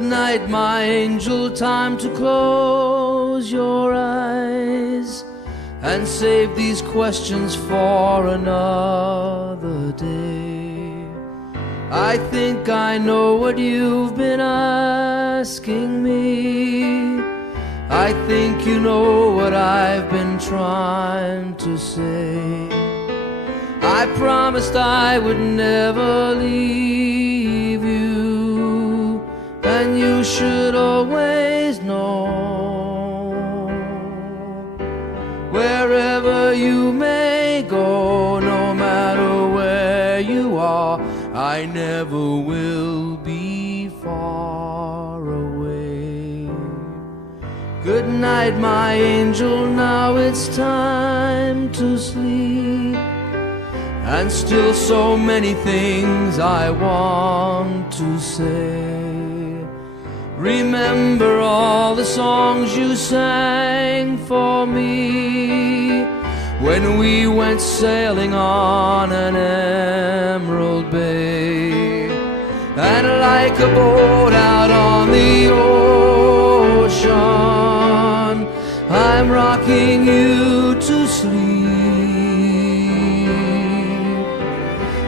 Good night, my angel, time to close your eyes and save these questions for another day. I think I know what you've been asking me. I think you know what I've been trying to say. I promised I would never leave you, and you should always know, wherever you may go, no matter where you are, I never will be far away. Good night, my angel, now it's time to sleep, and still so many things I want to say. Remember all the songs you sang for me when we went sailing on an emerald bay. And like a boat out on the ocean, I'm rocking you to sleep.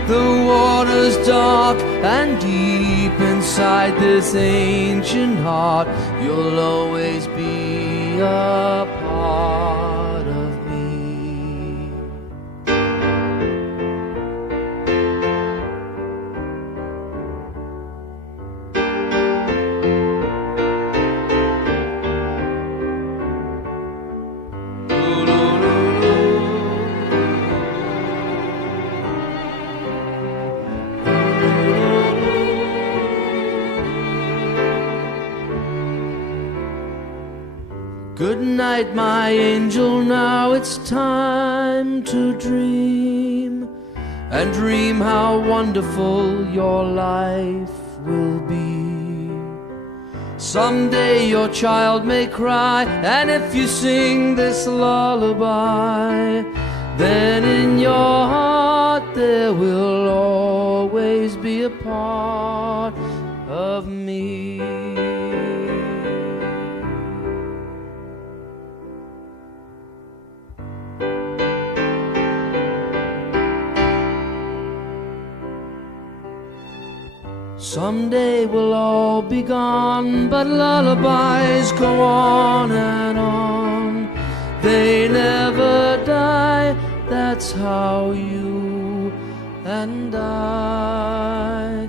The water's dark and deep inside this ancient heart. You'll always be a part of me. Good night, my angel, now it's time to dream, and dream how wonderful your life will be. Someday your child may cry, and if you sing this lullaby, then in your heart there will always be a part of me. Someday we'll all be gone, but lullabies go on and on. They never die, that's how you and I